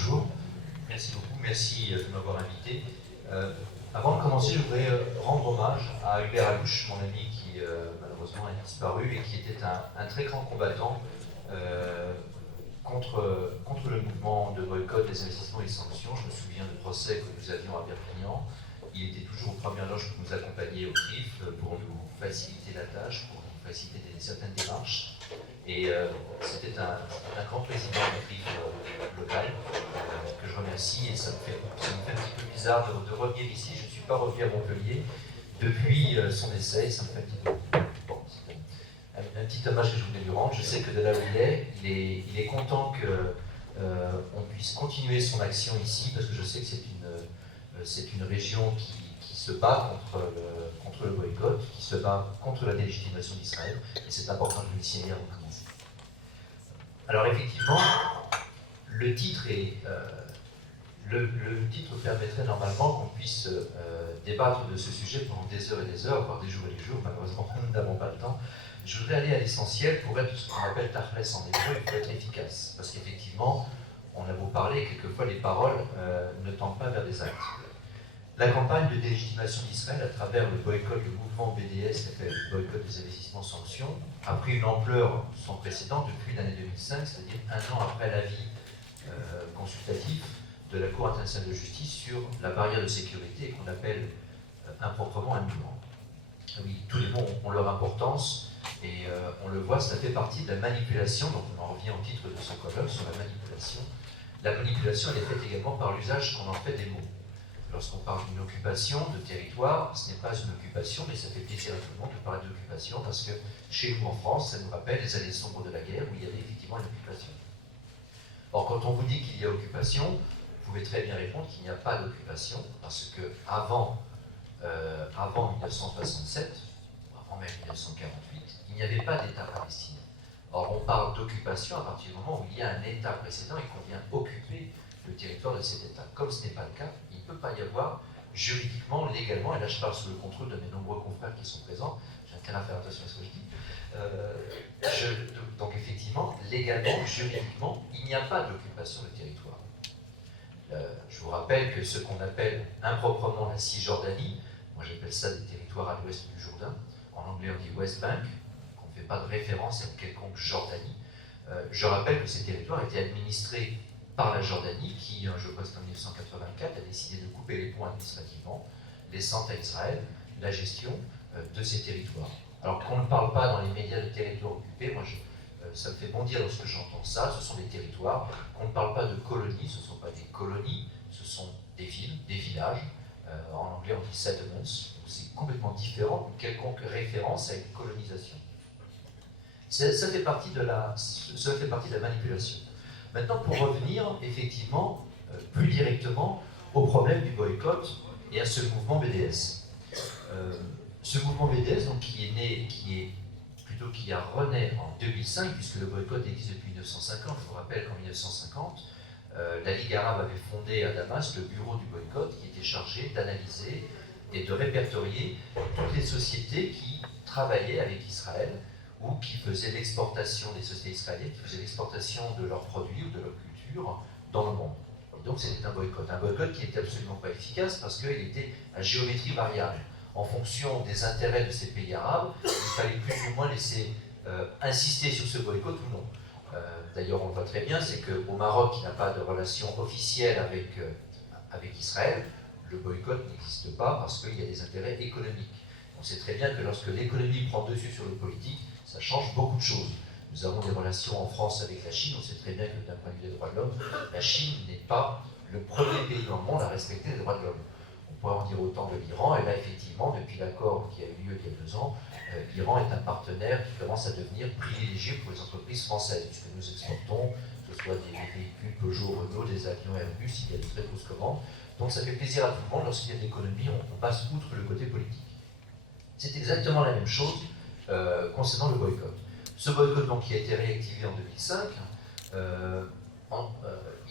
bonjour. Merci beaucoup, merci de m'avoir invité. Avant de commencer, je voudrais rendre hommage à Hubert Alouche, mon ami qui malheureusement a disparu et qui était un très grand combattant contre le mouvement de boycott des investissements et des sanctions. Je me souviens du procès que nous avions à Perpignan. Il était toujours aux premières loges pour nous accompagner au CRIF, pour nous faciliter la tâche, pour nous faciliter certaines démarches. Et c'était un grand président du CRIF local que je remercie. Et ça me fait un petit peu bizarre de revenir ici. Je ne suis pas revenu à Montpellier depuis son décès. Ça me fait un petit peu. Bon, c'est un petit hommage que je voulais lui rendre. Je sais que de là où il est content qu'on puisse continuer son action ici, parce que je sais que c'est une région qui se bat contre le boycott, qui se bat contre la délégitimation d'Israël, et c'est important de le signaler avant de commencer. Alors effectivement, le titre permettrait normalement qu'on puisse débattre de ce sujet pendant des heures et des heures, voire des jours et des jours. Malheureusement, nous n'avons pas le temps. Je voudrais aller à l'essentiel. Pour être ce qu'on appelle tachles en hébreu, il faut être efficace. Parce qu'effectivement, on a beau parler, quelquefois les paroles ne tendent pas vers des actes. La campagne de délégitimation d'Israël à travers le boycott, le mouvement BDS, qui s'appelle le boycott des investissements sanctions, a pris une ampleur sans précédent depuis l'année 2005, c'est-à-dire un an après l'avis consultatif de la Cour internationale de justice sur la barrière de sécurité qu'on appelle improprement un mur. Oui, tous les mots ont leur importance et on le voit, ça fait partie de la manipulation, donc on en revient au titre de ce colloque sur la manipulation. La manipulation, elle est faite également par l'usage qu'on en fait des mots. Lorsqu'on parle d'une occupation de territoire, ce n'est pas une occupation, mais ça fait plaisir à tout le monde de parler d'occupation parce que chez nous en France, ça nous rappelle les années sombres de la guerre où il y avait effectivement une occupation. Or, quand on vous dit qu'il y a occupation, vous pouvez très bien répondre qu'il n'y a pas d'occupation parce que avant 1967, avant même 1948, il n'y avait pas d'État palestinien. Or, on parle d'occupation à partir du moment où il y a un État précédent et qu'on vient occuper le territoire de cet État. Comme ce n'est pas le cas, il ne peut pas y avoir juridiquement, légalement, et là je parle sous le contrôle de mes nombreux confrères qui sont présents, j'ai intérêt à faire attention à ce que je dis, donc effectivement, légalement, juridiquement, il n'y a pas d'occupation de territoire. Je vous rappelle que ce qu'on appelle improprement la Cisjordanie, moi j'appelle ça des territoires à l'ouest du Jourdain, en anglais on dit West Bank, on ne fait pas de référence à une quelconque Jordanie. Je rappelle que ces territoires étaient administrés par la Jordanie, qui, je crois que c'est en 1984, a décidé de couper les ponts administrativement, laissant à Israël la gestion de ces territoires. Alors qu'on ne parle pas dans les médias de territoires occupés, moi ça me fait bondir lorsque j'entends ça, ce sont des territoires, qu'on ne parle pas de colonies, ce ne sont pas des colonies, ce sont des villes, des villages, en anglais on dit settlements, c'est complètement différent de quelconque référence à une colonisation. Ça fait partie de la manipulation. Maintenant, pour revenir effectivement plus directement au problème du boycott et à ce mouvement BDS. Ce mouvement BDS, donc, qui a renaît en 2005, puisque le boycott existe depuis 1950. Je vous rappelle qu'en 1950, la Ligue arabe avait fondé à Damas le bureau du boycott qui était chargé d'analyser et de répertorier toutes les sociétés qui travaillaient avec Israël ou qui faisaient l'exportation des sociétés israéliennes, qui faisaient l'exportation de leurs produits ou de leur culture dans le monde. Et donc c'était un boycott qui n'était absolument pas efficace parce qu'il était à géométrie variable. En fonction des intérêts de ces pays arabes, il fallait plus ou moins laisser insister sur ce boycott ou non. D'ailleurs, on le voit très bien, c'est qu'au Maroc, qui n'a pas de relation officielle avec Israël, le boycott n'existe pas parce qu'il y a des intérêts économiques. On sait très bien que lorsque l'économie prend dessus sur le politique, ça change beaucoup de choses. Nous avons des relations en France avec la Chine, on sait très bien que d'un point de vue des droits de l'homme, la Chine n'est pas le premier pays dans le monde à respecter les droits de l'homme. On pourrait en dire autant de l'Iran, et là effectivement, depuis l'accord qui a eu lieu il y a 2 ans, l'Iran est un partenaire qui commence à devenir privilégié pour les entreprises françaises, puisque nous exportons, que ce soit des véhicules Peugeot, Renault, des avions Airbus, il y a de très grosses commandes. Donc ça fait plaisir à tout le monde, lorsqu'il y a de l'économie, on passe outre le côté politique. C'est exactement la même chose concernant le boycott. Ce boycott donc, qui a été réactivé en 2005,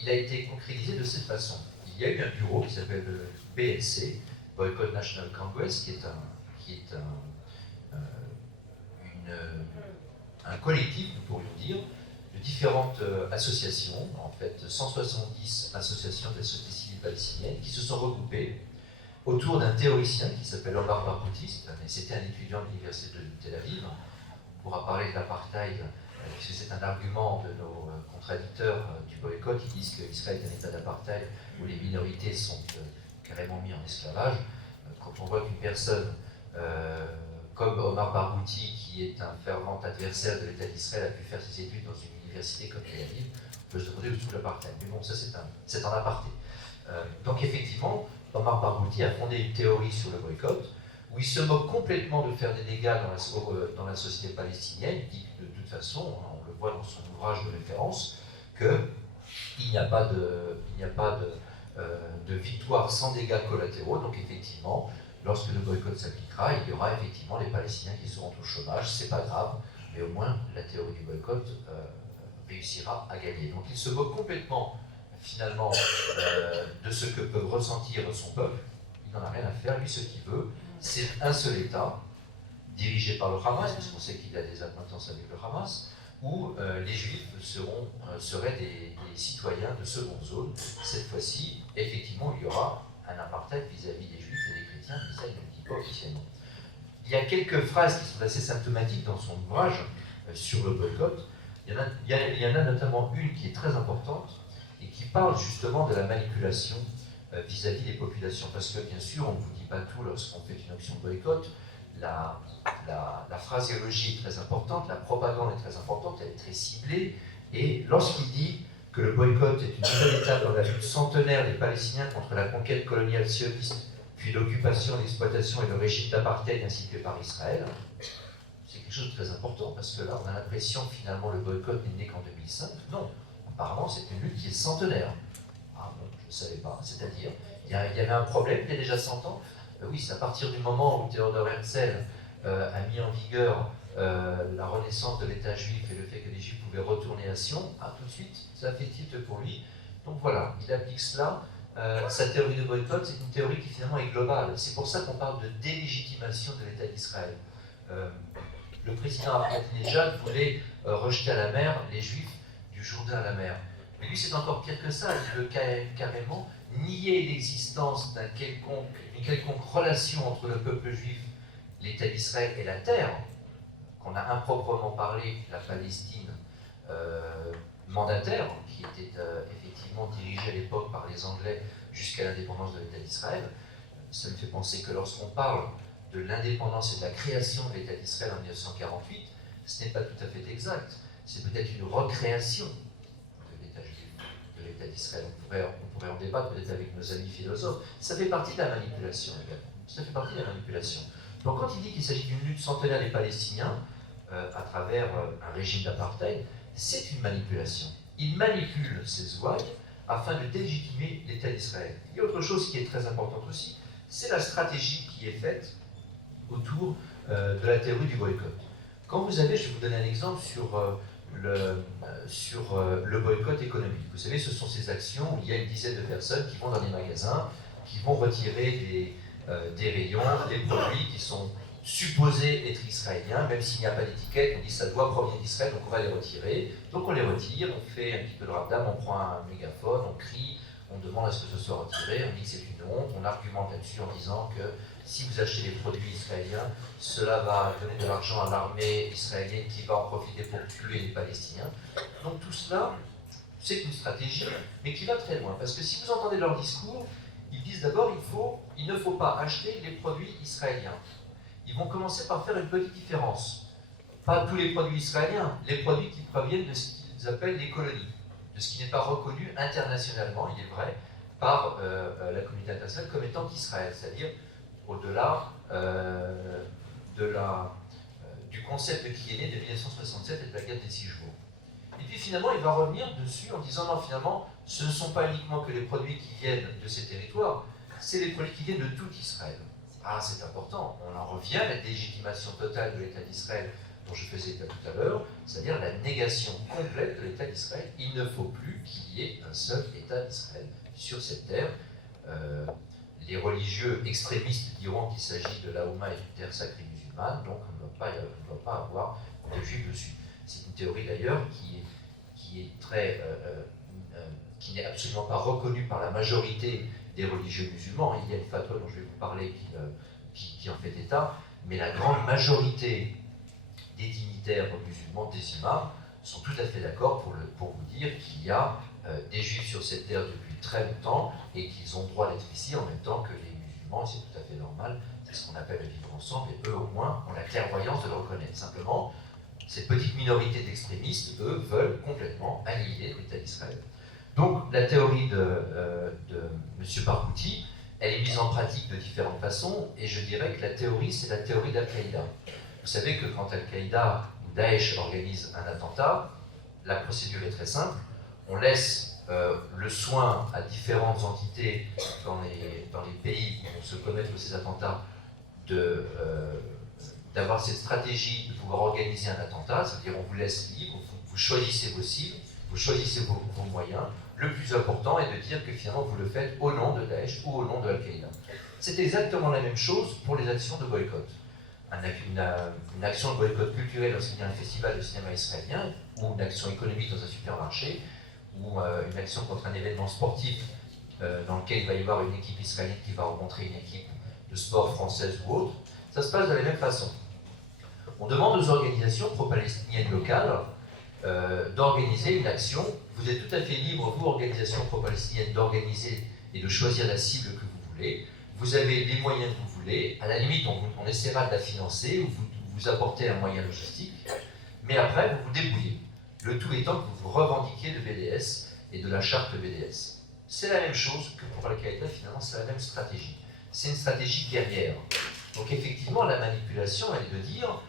il a été concrétisé de cette façon. Il y a eu un bureau qui s'appelle le BNC, Boycott National Congress, qui est un collectif, nous pourrions dire, de différentes associations, en fait 170 associations de la société civile palestinienne, qui se sont regroupées autour d'un théoricien qui s'appelle Omar Barghouti, c'était un étudiant de l'université de Tel Aviv. On pourra parler de l'apartheid, puisque c'est un argument de nos contradicteurs du boycott. Ils disent qu'Israël est un état d'apartheid où les minorités sont carrément mises en esclavage. Quand on voit qu'une personne comme Omar Barghouti, qui est un fervent adversaire de l'État d'Israël, a pu faire ses études dans une université comme Tel Aviv, on peut se demander où se trouve l'apartheid. Mais bon, ça c'est un aparté. Donc effectivement, Omar Barghouti a fondé une théorie sur le boycott, où il se moque complètement de faire des dégâts dans la société palestinienne. Il dit que de toute façon, on le voit dans son ouvrage de référence, qu'il n'y a pas de victoire sans dégâts collatéraux. Donc effectivement, lorsque le boycott s'appliquera, il y aura effectivement les Palestiniens qui seront au chômage. C'est pas grave, mais au moins la théorie du boycott réussira à gagner. Donc il se moque complètement finalement de ce que peut ressentir son peuple. Il n'en a rien à faire. Lui, ce qu'il veut, c'est un seul État, dirigé par le Hamas, puisqu'on sait qu'il a des acquaintances avec le Hamas, où les Juifs seraient des citoyens de seconde zone. Cette fois-ci, effectivement, il y aura un apartheid vis-à-vis des Juifs et des chrétiens, mais ça, il ne le dit pas officiellement. Il y a quelques phrases qui sont assez symptomatiques dans son ouvrage sur le boycott. Il y en a notamment une qui est très importante et qui parle justement de la manipulation vis-à-vis des populations. Parce que bien sûr, on ne vous dit pas tout lorsqu'on fait une action de boycott. La phraséologie est très importante, la propagande est très importante, elle est très ciblée. Et lorsqu'il dit que le boycott est une nouvelle étape dans la lutte centenaire des Palestiniens contre la conquête coloniale sioniste, puis l'occupation, l'exploitation et le régime d'apartheid institué par Israël, c'est quelque chose de très important, parce que là, on a l'impression que finalement le boycott n'est né qu'en 2005. Non, apparemment, c'est une lutte qui est centenaire. Ah bon, je ne savais pas. C'est-à-dire, il y avait un problème il y a déjà 100 ans. Oui, c'est à partir du moment où Theodor Herzl a mis en vigueur la renaissance de l'État juif et le fait que les Juifs pouvaient retourner à Sion, tout de suite, ça a fait tilt pour lui. Donc voilà, il applique cela. Sa théorie de boycott, c'est une théorie qui finalement est globale. C'est pour ça qu'on parle de délégitimation de l'État d'Israël. Le président Ahmadinejad voulait rejeter à la mer les Juifs du Jourdain à la mer. Mais lui, c'est encore pire que ça. Il veut carrément nier l'existence d'une quelconque relation entre le peuple juif, l'État d'Israël et la terre, qu'on a improprement parlé, la Palestine mandataire, qui était effectivement dirigée à l'époque par les Anglais jusqu'à l'indépendance de l'État d'Israël. Ça me fait penser que lorsqu'on parle de l'indépendance et de la création de l'État d'Israël en 1948, ce n'est pas tout à fait exact. C'est peut-être une recréation de l'État juif, de l'État d'Israël. On pourrait en débattre peut-être avec nos amis philosophes. Ça fait partie de la manipulation également. Ça fait partie de la manipulation. Donc quand il dit qu'il s'agit d'une lutte centenaire des Palestiniens à travers un régime d'apartheid, c'est une manipulation. Il manipule ces ouailles afin de délégitimer l'État d'Israël. Il y a autre chose qui est très importante aussi, c'est la stratégie qui est faite autour de la théorie du boycott. Quand vous avez, je vais vous donner un exemple sur le boycott économique. Vous savez, ce sont ces actions où il y a une dizaine de personnes qui vont dans des magasins, qui vont retirer des rayons, des produits qui sont supposés être israéliens, même s'il n'y a pas d'étiquette, on dit ça doit provenir d'Israël, donc on va les retirer. Donc on les retire, on fait un petit peu de rap-dam, on prend un mégaphone, on crie, on demande à ce que ce soit retiré, on dit que c'est une honte, on argumente là-dessus en disant que si vous achetez des produits israéliens, cela va donner de l'argent à l'armée israélienne qui va en profiter pour tuer les Palestiniens. Donc tout cela, c'est une stratégie, mais qui va très loin. Parce que si vous entendez leur discours, ils disent d'abord il ne faut pas acheter les produits israéliens. Ils vont commencer par faire une petite différence. Pas tous les produits israéliens, les produits qui proviennent de ce qu'ils appellent les colonies, de ce qui n'est pas reconnu internationalement, il est vrai, par la communauté internationale comme étant qu'Israël, c'est-à-dire au-delà du concept qui est né de 1967 et de la guerre des 6 jours. Et puis finalement, il va revenir dessus en disant non, finalement, ce ne sont pas uniquement que les produits qui viennent de ces territoires, c'est les produits qui viennent de tout Israël. Ah, c'est important, on en revient à la légitimation totale de l'État d'Israël dont je faisais état tout à l'heure, c'est-à-dire la négation complète de l'État d'Israël. Il ne faut plus qu'il y ait un seul État d'Israël sur cette terre. Les religieux extrémistes diront qu'il s'agit de la Houma et d'une terre sacrée musulmane, donc on ne doit pas avoir de juifs dessus. C'est une théorie d'ailleurs qui est qui n'est absolument pas reconnu par la majorité des religieux musulmans. Il y a une fatwa dont je vais vous parler qui en fait état, mais la grande majorité des dignitaires musulmans, des imams, sont tout à fait d'accord pour vous dire qu'il y a des juifs sur cette terre depuis très longtemps et qu'ils ont droit d'être ici en même temps que les musulmans, c'est tout à fait normal, c'est ce qu'on appelle le vivre ensemble, et eux au moins ont la clairvoyance de le reconnaître. Simplement, cette petite minorité d'extrémistes, eux, veulent complètement annihiler l'État d'Israël. Donc la théorie de M. Barghouti, elle est mise en pratique de différentes façons, et je dirais que la théorie, c'est la théorie d'Al-Qaïda. Vous savez que quand Al-Qaïda ou Daesh organise un attentat, la procédure est très simple. On laisse le soin à différentes entités dans les pays où on se commettre ces attentats d'avoir cette stratégie de pouvoir organiser un attentat, c'est-à-dire on vous laisse libre, vous choisissez vos cibles, vous choisissez vos moyens. Le plus important est de dire que finalement vous le faites au nom de Daesh ou au nom de Al-Qaïda. C'est exactement la même chose pour les actions de boycott. Une action de boycott culturel lorsqu'il y a un festival de cinéma israélien, ou une action économique dans un supermarché, ou une action contre un événement sportif dans lequel il va y avoir une équipe israélienne qui va rencontrer une équipe de sport française ou autre, ça se passe de la même façon. On demande aux organisations pro-palestiniennes locales d'organiser une action. Vous êtes tout à fait libre, vous, organisations pro-palestiniennes, d'organiser et de choisir la cible que vous voulez. Vous avez les moyens que vous voulez. À la limite, on essaiera de la financer ou vous apportez un moyen logistique. Mais après, vous vous débrouillez. Le tout étant que vous revendiquez le BDS et de la charte BDS. C'est la même chose que pour Al-Qaïda, finalement, c'est la même stratégie. C'est une stratégie guerrière. Donc effectivement, la manipulation, elle est de dire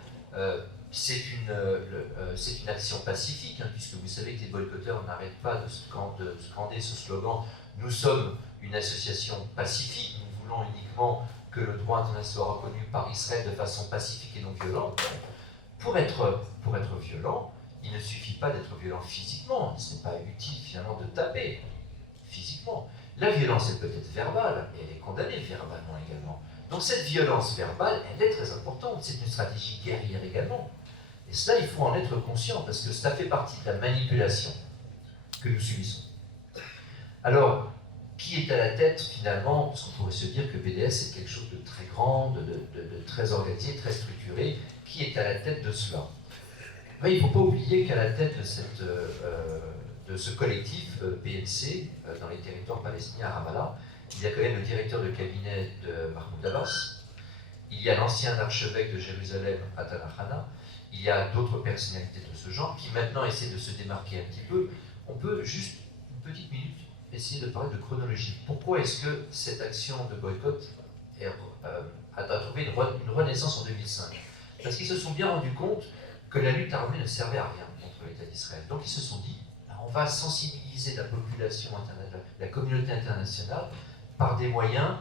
c'est une action pacifique, hein, puisque vous savez que les boycotteurs n'arrêtent pas de scander ce slogan « Nous sommes une association pacifique, nous voulons uniquement que le droit international soit reconnu par Israël de façon pacifique et non violente ». Pour être violent, il ne suffit pas d'être violent physiquement, ce n'est pas utile finalement de taper physiquement. La violence, elle peut être verbale, et elle est condamnée verbalement également. Donc cette violence verbale, elle est très importante, c'est une stratégie guerrière également. Et cela, il faut en être conscient, parce que ça fait partie de la manipulation que nous subissons. Alors, qui est à la tête finalement? Parce qu'on pourrait se dire que BDS est quelque chose de très grand, de très organisé, très structuré. Qui est à la tête de cela? Mais il ne faut pas oublier qu'à la tête de ce collectif PNC dans les territoires palestiniens à Ramallah, il y a quand même le directeur de cabinet de Mahmoud Abbas, il y a l'ancien archevêque de Jérusalem, Atan Ahana, il y a d'autres personnalités de ce genre qui maintenant essaient de se démarquer un petit peu. On peut juste, une petite minute, essayer de parler de chronologie. Pourquoi est-ce que cette action de boycott a trouvé une renaissance en 2005? Parce qu'ils se sont bien rendus compte que la lutte armée ne servait à rien contre l'État d'Israël. Donc ils se sont dit, on va sensibiliser la population internationale, la communauté internationale, par des moyens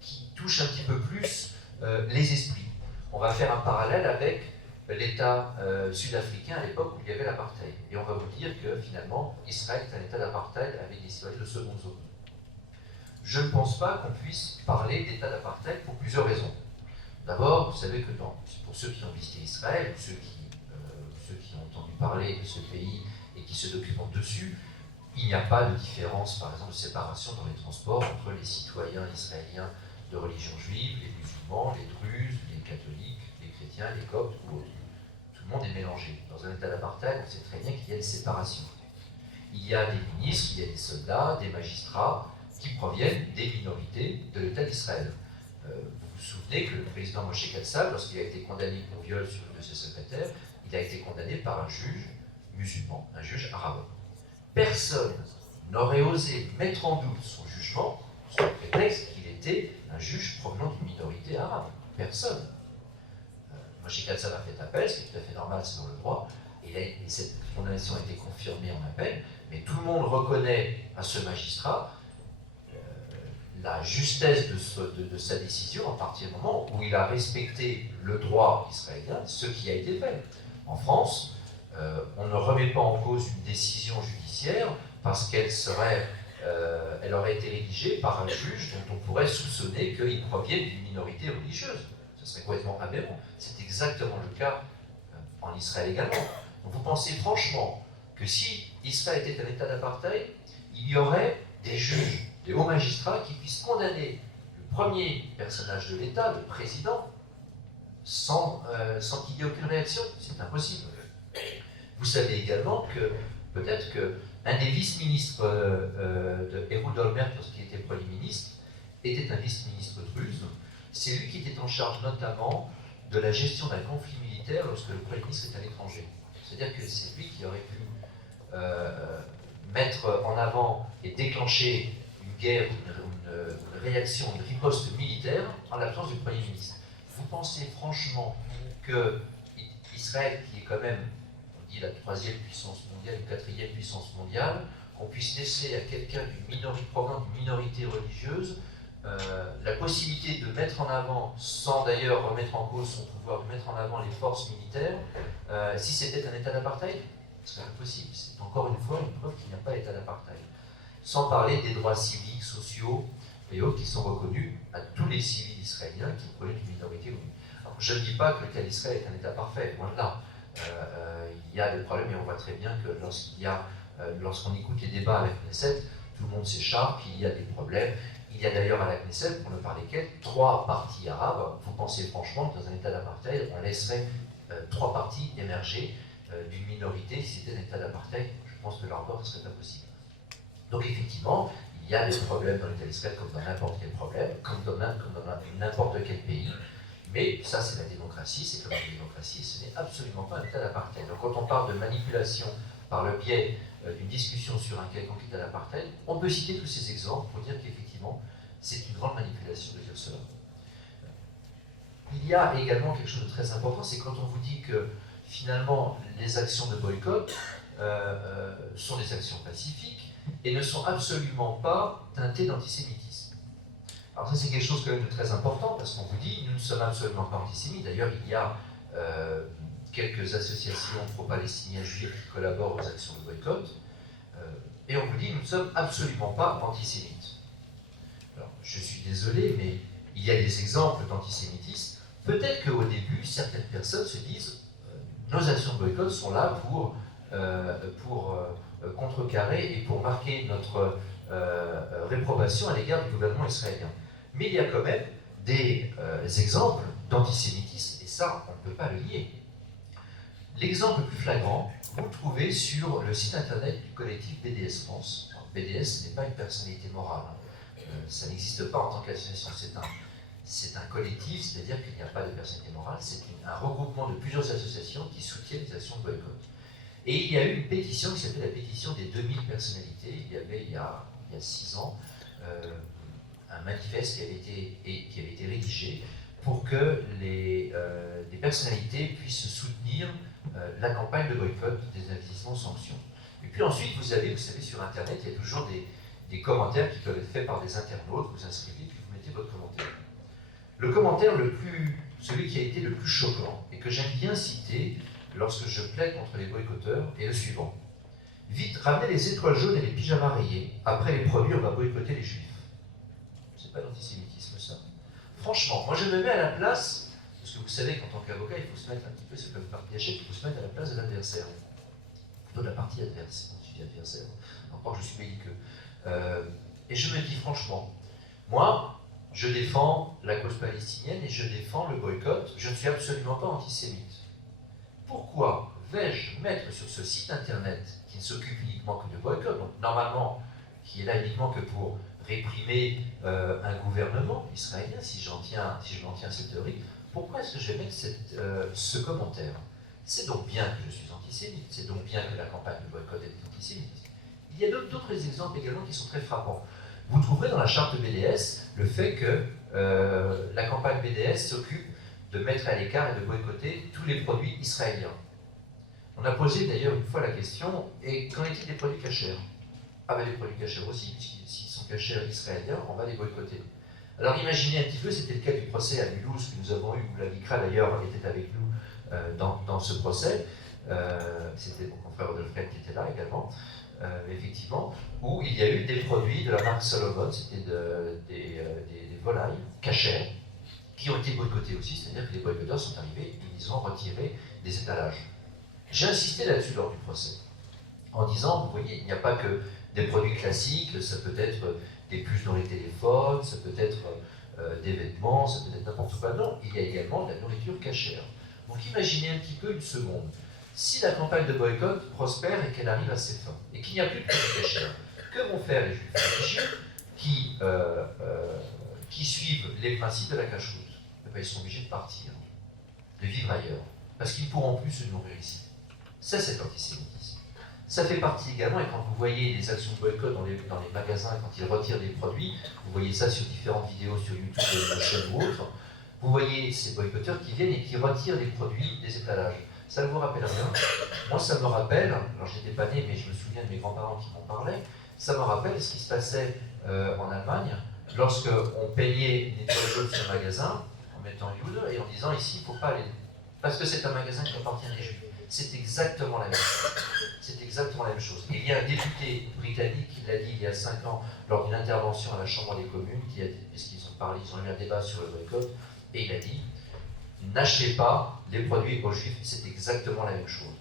qui touchent un petit peu plus les esprits. On va faire un parallèle avec l'État sud-africain à l'époque où il y avait l'apartheid. Et on va vous dire que finalement, Israël est un État d'apartheid avec des citoyens de seconde zone. Je ne pense pas qu'on puisse parler d'État d'apartheid pour plusieurs raisons. D'abord, vous savez que pour ceux qui ont visité Israël, ou ceux qui ont entendu parler de ce pays et qui se documentent dessus, il n'y a pas de différence, par exemple, de séparation dans les transports entre les citoyens israéliens de religion juive, les musulmans, les druzes, les catholiques, les chrétiens, les coptes ou autres. Tout le monde est mélangé. Dans un état d'apartheid, on sait très bien qu'il y a une séparation. Il y a des ministres, il y a des soldats, des magistrats qui proviennent des minorités de l'État d'Israël. Vous vous souvenez que le président Moshe Katsav, lorsqu'il a été condamné pour viol sur une de ses secrétaires, il a été condamné par un juge musulman, un juge arabe. Personne n'aurait osé mettre en doute son jugement sous le prétexte qu'il était un juge provenant d'une minorité arabe. Personne. Moshe Katsav a fait appel, ce qui est tout à fait normal selon le droit, et cette condamnation a été confirmée en appel, mais tout le monde reconnaît à ce magistrat la justesse de sa décision à partir du moment où il a respecté le droit israélien, ce qui a été fait. En France, on ne remet pas en cause une décision judiciaire parce elle aurait été rédigée par un juge dont on pourrait soupçonner qu'il provienne d'une minorité religieuse. Ce serait complètement aberrant. C'est exactement le cas en Israël également. Donc vous pensez franchement que si Israël était un État d'apartheid, il y aurait des juges, des hauts magistrats qui puissent condamner le premier personnage de l'État, le président, sans qu'il y ait aucune réaction? C'est impossible. Vous savez également que peut-être qu'un des vice-ministres de Ehud Olmert, lorsqu'il était Premier ministre, était un vice-ministre druze. C'est lui qui était en charge notamment de la gestion d'un conflit militaire lorsque le Premier ministre est à l'étranger. C'est-à-dire que c'est lui qui aurait pu mettre en avant et déclencher une guerre, une réaction, une riposte militaire en l'absence du Premier ministre. Vous pensez franchement que Israël, qui est quand même, on dit la troisième puissance mondiale, ou quatrième puissance mondiale, qu'on puisse laisser à quelqu'un provenant d'une minorité religieuse la possibilité de mettre en avant, sans d'ailleurs remettre en cause son pouvoir, de mettre en avant les forces militaires, si c'était un État d'apartheid? C'est impossible. C'est encore une fois une preuve qu'il n'y a pas d'État d'apartheid. Sans parler des droits civiques, sociaux et autres qui sont reconnus à tous les civils israéliens qui proviennent d'une minorité. Alors, je ne dis pas que l'État d'Israël est un État parfait, loin de là. Il y a des problèmes et on voit très bien que lorsqu'on écoute les débats à la Knesset, tout le monde s'écharpe, il y a des problèmes. Il y a d'ailleurs à la Knesset, pour ne parler qu'elle, 3 partis arabes. Vous pensez franchement que dans un État d'apartheid, on laisserait 3 partis émerger d'une minorité si c'était un État d'apartheid? Je pense que là encore, ce serait impossible. Donc effectivement, il y a des problèmes dans l'État d'Israël comme dans n'importe quel problème, comme dans n'importe quel pays. Mais ça, c'est la démocratie, c'est comme la démocratie, ce n'est absolument pas un État d'apartheid. Donc quand on parle de manipulation par le biais d'une discussion sur un quelconque État d'apartheid, on peut citer tous ces exemples pour dire qu'effectivement, c'est une grande manipulation de dire cela. Il y a également quelque chose de très important, c'est quand on vous dit que finalement les actions de boycott sont des actions pacifiques et ne sont absolument pas teintées d'antisémitisme. Alors ça c'est quelque chose quand même de très important parce qu'on vous dit nous ne sommes absolument pas antisémites. D'ailleurs il y a quelques associations pro-palestiniennes juives qui collaborent aux actions de boycott et on vous dit nous ne sommes absolument pas antisémites. Alors je suis désolé mais il y a des exemples d'antisémitisme. Peut-être qu'au début certaines personnes se disent nos actions de boycott sont là pour contrecarrer et pour marquer notre réprobation à l'égard du gouvernement israélien. Mais il y a quand même des exemples d'antisémitisme, et ça, on ne peut pas le nier. L'exemple le plus flagrant, vous le trouvez sur le site internet du collectif BDS France. Alors, BDS n'est pas une personnalité morale, ça n'existe pas en tant qu'association, c'est un collectif, c'est-à-dire qu'il n'y a pas de personnalité morale, c'est un regroupement de plusieurs associations qui soutiennent les actions de boycott. Et il y a eu une pétition qui s'appelle la pétition des 2000 personnalités. Il y avait, il y a 6 ans, un manifeste qui avait été rédigé pour que les personnalités puissent soutenir la campagne de boycott des investissements sanctions. Et puis ensuite, vous savez, sur Internet, il y a toujours des commentaires qui peuvent être faits par des internautes. Vous inscrivez, puis vous mettez votre commentaire. Le commentaire celui qui a été le plus choquant, et que j'aime bien citer lorsque je plaide contre les boycotteurs, est le suivant. Vite, ramenez les étoiles jaunes et les pyjamas rayés. Après les produits, on va boycotter les juifs. C'est pas l'antisémitisme, ça. Franchement, moi je me mets à la place, parce que vous savez qu'en tant qu'avocat, il faut se mettre un petit peu, c'est comme par Piaget, il faut se mettre à la place de l'adversaire. Plutôt de la partie adverse, quand je dis adversaire. Encore, je suis belliqueux. Et je me dis franchement, moi, je défends la cause palestinienne et je défends le boycott. Je ne suis absolument pas antisémite. Pourquoi vais-je mettre sur ce site internet qui ne s'occupe uniquement que de boycott, donc normalement qui est là uniquement que pour réprimer un gouvernement israélien, si je m'en tiens à cette théorie, pourquoi est-ce que je vais mettre ce commentaire? C'est donc bien que je suis antisémite, c'est donc bien que la campagne de boycott est antisémite. Il y a d'autres exemples également qui sont très frappants. Vous trouverez dans la charte BDS le fait que la campagne BDS s'occupe de mettre à l'écart et de boycotter tous les produits israéliens. On a posé d'ailleurs une fois la question, et qu'en est-il des produits cachers? Ah ben les produits cachers aussi, s'ils sont cachers israéliens, on va les boycotter. Alors imaginez un petit peu, c'était le cas du procès à Mulhouse que nous avons eu, où la LICRA d'ailleurs était avec nous dans ce procès. C'était mon confrère Rodolphe qui était là également. Effectivement, où il y a eu des produits de la marque Solomon, c'était des volailles cachères, qui ont été boycottés aussi, c'est-à-dire que les boycotteurs sont arrivés et ils ont retiré des étalages. J'ai insisté là-dessus lors du procès, en disant, vous voyez, il n'y a pas que des produits classiques, ça peut être des puces dans les téléphones, ça peut être des vêtements, ça peut être n'importe quoi. Non, il y a également de la nourriture cachère. Donc imaginez un petit peu une seconde. Si la campagne de boycott prospère et qu'elle arrive à ses fins, et qu'il n'y a plus de produits cachers, que vont faire les juifs religieux qui suivent les principes de la cache-route? Ils sont obligés de partir, de vivre ailleurs, parce qu'ils ne pourront plus se nourrir ici. Ça, c'est l'antisémitisme. Ça fait partie également, et quand vous voyez les actions de boycott dans les magasins, quand ils retirent des produits, vous voyez ça sur différentes vidéos sur YouTube, de chaînes ou autres, vous voyez ces boycotteurs qui viennent et qui retirent des produits des étalages. Ça ne vous rappelle rien? Moi, ça me rappelle, alors j'étais pas né, mais je me souviens de mes grands-parents qui m'en parlaient, ça me rappelle ce qui se passait en Allemagne, lorsqu'on peignait une étoile jaune sur un magasin, en mettant Jude, et en disant ici, il ne faut pas aller, parce que c'est un magasin qui appartient à des juifs. C'est exactement la même chose. C'est exactement la même chose. Et il y a un député britannique qui l'a dit il y a 5 ans, lors d'une intervention à la Chambre des communes, parce qu'ils ont parlé, ils ont eu un débat sur le boycott, et il a dit, n'achetez pas les produits aux juifs, c'est exactement la même chose.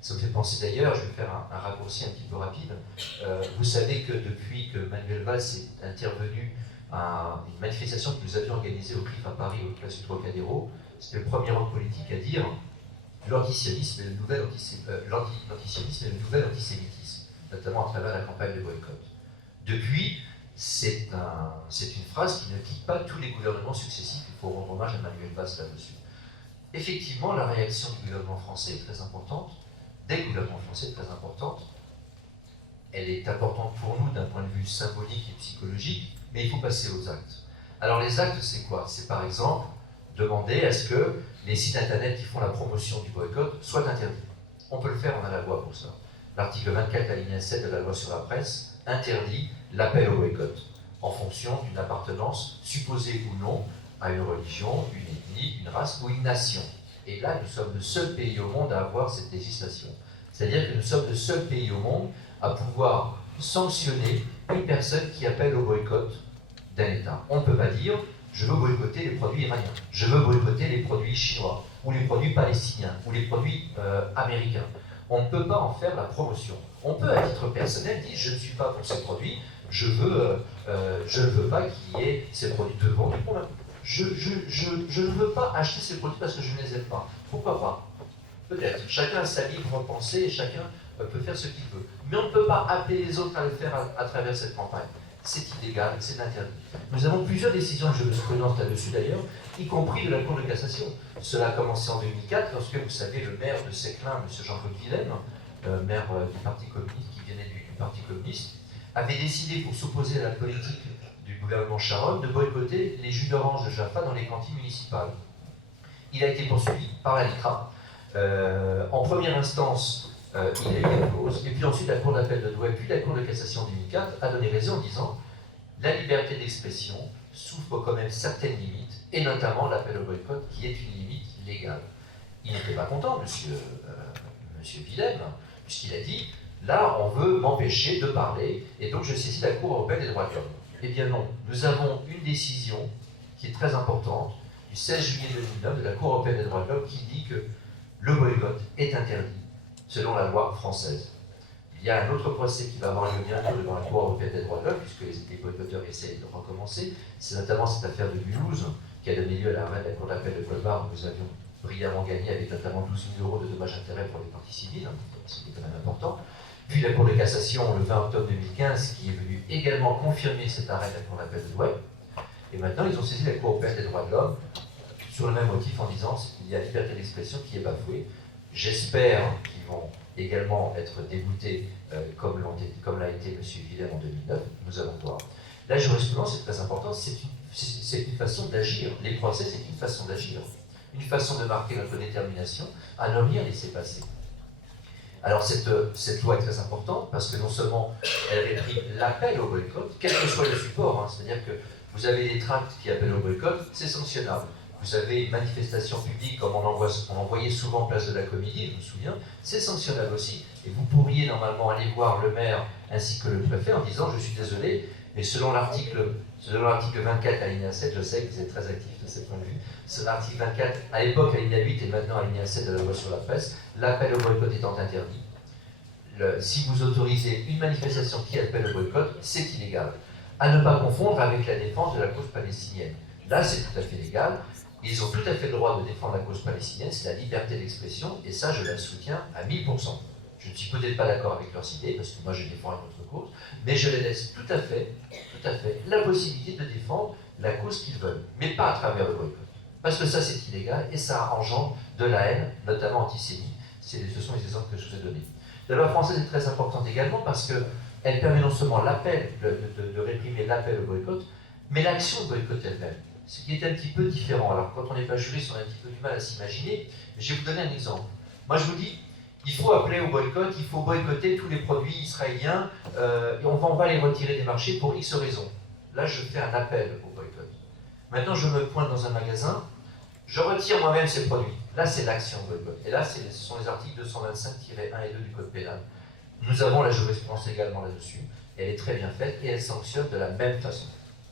Ça me fait penser d'ailleurs, je vais faire un raccourci un petit peu rapide, vous savez que depuis que Manuel Valls est intervenu à une manifestation que nous avions organisée au CRIF à Paris, au Place du Trocadéro, c'était le premier homme politique à dire l'antisionisme et le nouvel antisémitisme, notamment à travers la campagne de boycott. Depuis, c'est une phrase qui ne quitte pas tous les gouvernements successifs. Il faut rendre hommage à Manuel Valls là-dessus. Effectivement, la réaction du gouvernement français est très importante, des gouvernements français est très importante. Elle est importante pour nous d'un point de vue symbolique et psychologique, mais il faut passer aux actes. Alors les actes, c'est quoi? C'est par exemple demander à ce que les sites internet qui font la promotion du boycott soient interdits. On peut le faire, on a la loi pour ça. L'article 24 alinéa 7 de la loi sur la presse interdit l'appel au boycott en fonction d'une appartenance supposée ou non à une religion, une ethnie, une race ou une nation. Et là, nous sommes le seul pays au monde à avoir cette législation. C'est-à-dire que nous sommes le seul pays au monde à pouvoir sanctionner une personne qui appelle au boycott d'un État. On ne peut pas dire je veux boycotter les produits iraniens, je veux boycotter les produits chinois, ou les produits palestiniens, ou les produits américains. On ne peut pas en faire la promotion. On peut, à titre personnel, dire je ne suis pas pour ces produits, je ne veux pas qu'il y ait ces produits devant. Je ne veux pas acheter ces produits parce que je ne les aime pas. Pourquoi pas? Peut-être. Chacun a sa libre pensée et chacun peut faire ce qu'il veut. Mais on ne peut pas appeler les autres à le faire à travers cette campagne. C'est illégal, c'est interdit. Nous avons plusieurs décisions de jurisprudence là-dessus d'ailleurs, y compris de la Cour de cassation. Cela a commencé en 2004, lorsque, vous savez, le maire de Seclin, M. Jean-Claude Villem, maire du Parti communiste, qui venait du Parti communiste, avait décidé, pour s'opposer à la politique du gouvernement Charonne, de boycotter les jus d'orange de Jaffa dans les cantines municipales. Il a été poursuivi par la LICRA. En première instance, il a eu la cause, et puis ensuite la Cour d'appel de Douai, puis la Cour de cassation en 2004 a donné raison en disant la liberté d'expression souffre quand même certaines limites, et notamment l'appel au boycott qui est une limite légale. Il n'était pas content, monsieur Villem, puisqu'il a dit là on veut m'empêcher de parler, et donc je saisis la Cour européenne des droits de l'homme. Eh bien non, nous avons une décision qui est très importante du 16 juillet 2009 de la Cour européenne des droits de l'homme qui dit que le boycott est interdit selon la loi française. Il y a un autre procès qui va avoir lieu bientôt devant la Cour européenne des droits de l'homme, puisque les boycotteurs essayent de recommencer. C'est notamment cette affaire de Mulhouse qui a donné lieu à l'arrêt de la Cour d'appel de Colmar, où nous avions brillamment gagné avec notamment 12 000 € de dommages-intérêts pour les parties civiles, ce qui est quand même important. Puis la Cour de cassation, le 20 octobre 2015, qui est venue également confirmer cet arrêt de la Cour d'appel de Douai. Et maintenant, ils ont saisi la Cour européenne des droits de l'homme sur le même motif en disant qu'il y a liberté d'expression qui est bafouée. J'espère qu'ils vont également être déboutés comme l'a été M. Villem en 2009. Nous allons voir. La jurisprudence est très importante, c'est une façon d'agir. Les procès, c'est une façon d'agir. Une façon de marquer notre détermination à ne rien laisser passer. Alors cette loi est très importante parce que non seulement elle réprime l'appel au boycott, quel que soit le support, c'est-à-dire que vous avez des tracts qui appellent au boycott, c'est sanctionnable. vous avez une manifestation publique comme on envoyait souvent place de la Comédie, je me souviens, c'est sanctionnable aussi. Et vous pourriez normalement aller voir le maire ainsi que le préfet en disant je suis désolé, mais selon l'article 24 alinéa 7, je sais que vous êtes très actif de ce point de vue, c'est l'article 24, à l'époque alinéa 8 et maintenant alinéa 7 de la loi sur la presse, l'appel au boycott étant interdit. Si vous autorisez une manifestation qui appelle au boycott, c'est illégal. À ne pas confondre avec la défense de la cause palestinienne. Là, c'est tout à fait légal. Ils ont tout à fait le droit de défendre la cause palestinienne, c'est la liberté d'expression, et ça, je la soutiens à 1000%. Je ne suis peut-être pas d'accord avec leurs idées, parce que moi, je défends une autre cause, mais je les laisse tout à fait, la possibilité de défendre la cause qu'ils veulent, mais pas à travers le boycott. Parce que ça, c'est illégal, et ça engendre de la haine, notamment antisémite. Ce sont les exemples que je vous ai donnés. La loi française est très importante également, parce qu'elle permet non seulement l'appel, de réprimer l'appel au boycott, mais l'action de boycott elle-même. Ce qui est un petit peu différent. Alors, quand on n'est pas juriste, on a un petit peu du mal à s'imaginer. Je vais vous donner un exemple. Moi, je vous dis, il faut appeler au boycott, il faut boycotter tous les produits israéliens, et on va les retirer des marchés pour X raisons. Là, je fais un appel au boycott. Maintenant, je me pointe dans un magasin, je retire moi-même ces produits. Là, c'est l'action boycott. Et là, ce sont les articles 225-1 et 2 du Code pénal. Nous avons la jurisprudence également là-dessus. Elle est très bien faite et elle sanctionne de la même façon.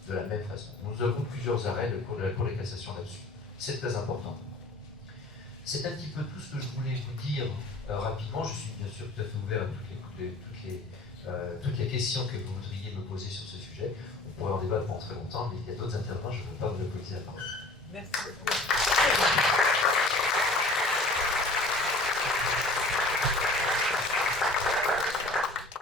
De la même façon. Nous avons plusieurs arrêts de la Cour de cassation là-dessus. C'est très important. C'est un petit peu tout ce que je voulais vous dire rapidement. Je suis bien sûr tout à fait ouvert à toutes les questions que vous voudriez me poser sur ce sujet. On pourrait en débattre pendant très longtemps, mais il y a d'autres intervenants, je ne veux pas vous monopoliser la parole. Merci beaucoup.